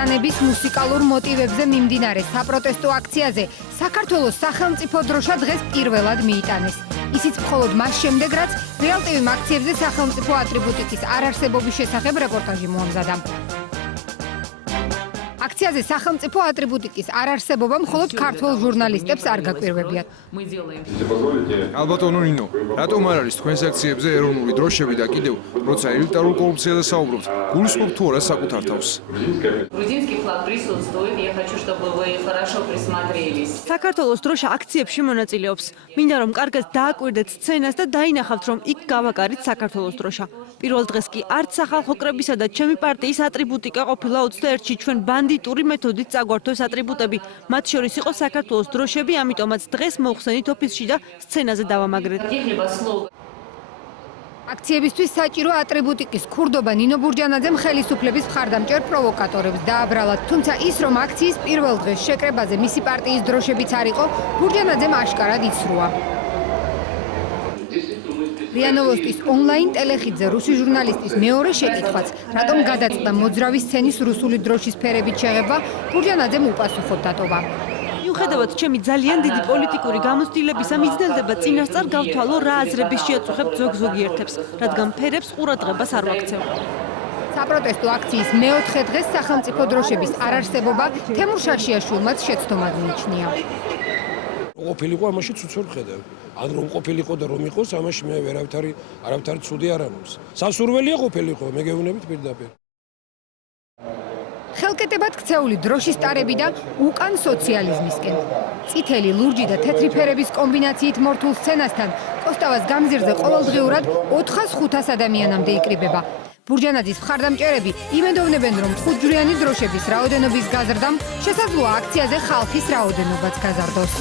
ბრძანების მუსიკალურ მოტივებზე მიმდინარე საპროტესტო აქციაზე საქართველოს სახელმწიფო დროშა დღეს პირველად მიიტანეს. ისიც მხოლოდ მას შემდეგ, რაც რეალ TV აქციებზე სახელმწიფო ატრიბუტიკის არარსებობის შესახებ რეპორტაჟი მოამზადა. აქციაზე სახელმწიფო ატრიბუტიკის არარსებობა მხოლოდ ქართველ ჟურნალისტებს არ გაკვირვებიათ. ალბათონო ნინო, რატომ არ არის თქვენს აქციებზე ეროვნული დროშები და კიდევ როცა ელიტარულ კორუფციაზე საუბრობთ, გულისხმობთ თუ არა საკუთარ თავს? Грузинский флаг присутствует. Я хочу, чтобы вы хорошо присмотрелись. საქართველოს დროშა აქციებში მონაწილეობს. მინდა რომ კარგად დააკვირდეთ სცენას და დაინახავთ რომ იქ გავაკარით საქართველოს დროშა. პირველ დღეს კი არც სახალხო კრებისა და ჩემი პარტიის ატრიბუტიკა ყოფილა 21-ში ჩვენ ბანდიტური მეთოდით წაგვართოს ატრიბუტები. მათ შორის იყო საქართველოს დროშები, ამიტომაც დღეს მოვხსენით ოფისში და სცენაზე დავამაგრეთ. Каких-либо слов. აქციებისთვის საჭირო ატრიბუტიკის ქურდობა ნინო ბურჯანაძემ ხელისუფლების მხარდამჭერ პროვოკატორებს დააბრალათ, თუმცა ის რომ აქციის პირველ დღეს შეკრებაზე მისი პარტიის დროშებიც არ იყო, ბურჯანაძემ აშკარად იცრუა. RIA Novostis ონლაინ ტელეხიდზე რუსი ჟურნალისტის მეორე შეკითხვაც, რატომ გადაწყდა მოძრავი სცენის რუსული დროშის ფერებით შეღება, ბურჯანაძემ უპასუხოდ დატოვა. მიუხედავად ჩემი ძალიან დიდი პოლიტიკური გამოცდილებისა მიზნელდება წინასწარ გავთვალო რა აზრების შეაწუხებთ ზოგ-ზოგიერთებს, რადგან ფერებს ყურადღებას არ ვაქცევ. საპროტესტო აქციის მეოთხე დღეს სახელმწიფო დროშების არარსებობა თემურ შაშიაშვილმაც შეცდომად მიიჩნია. ყოფილიყო ამაში ცუცურ ხედავ. ან რომ ყოფილიყო და რომ იყოს, ამაში მე არავითარი ცუდი არ ამობს. სასურველია ყოფილიყო, მე გეუბნებით პირდაპირ. ხელკეტებად ქცეული დროშის ტარები და უკან სოციალიზმისკენ. წითელი, ლურჯი და თეთრი ფერების კომბინაციით მორთულ სცენასთან კოსტავას გამზირზე ყოველდღიურად 400-500 ადამიანამდე იკრიბება. ბურჯანაძის მხარდამჭერები იმედოვნებენ, რომ 5-ჯვრიანი დროშების რაოდენობის გაზრდამ შესაძლოა აქციაზე ხალხის რაოდენობაც გაზარდოს.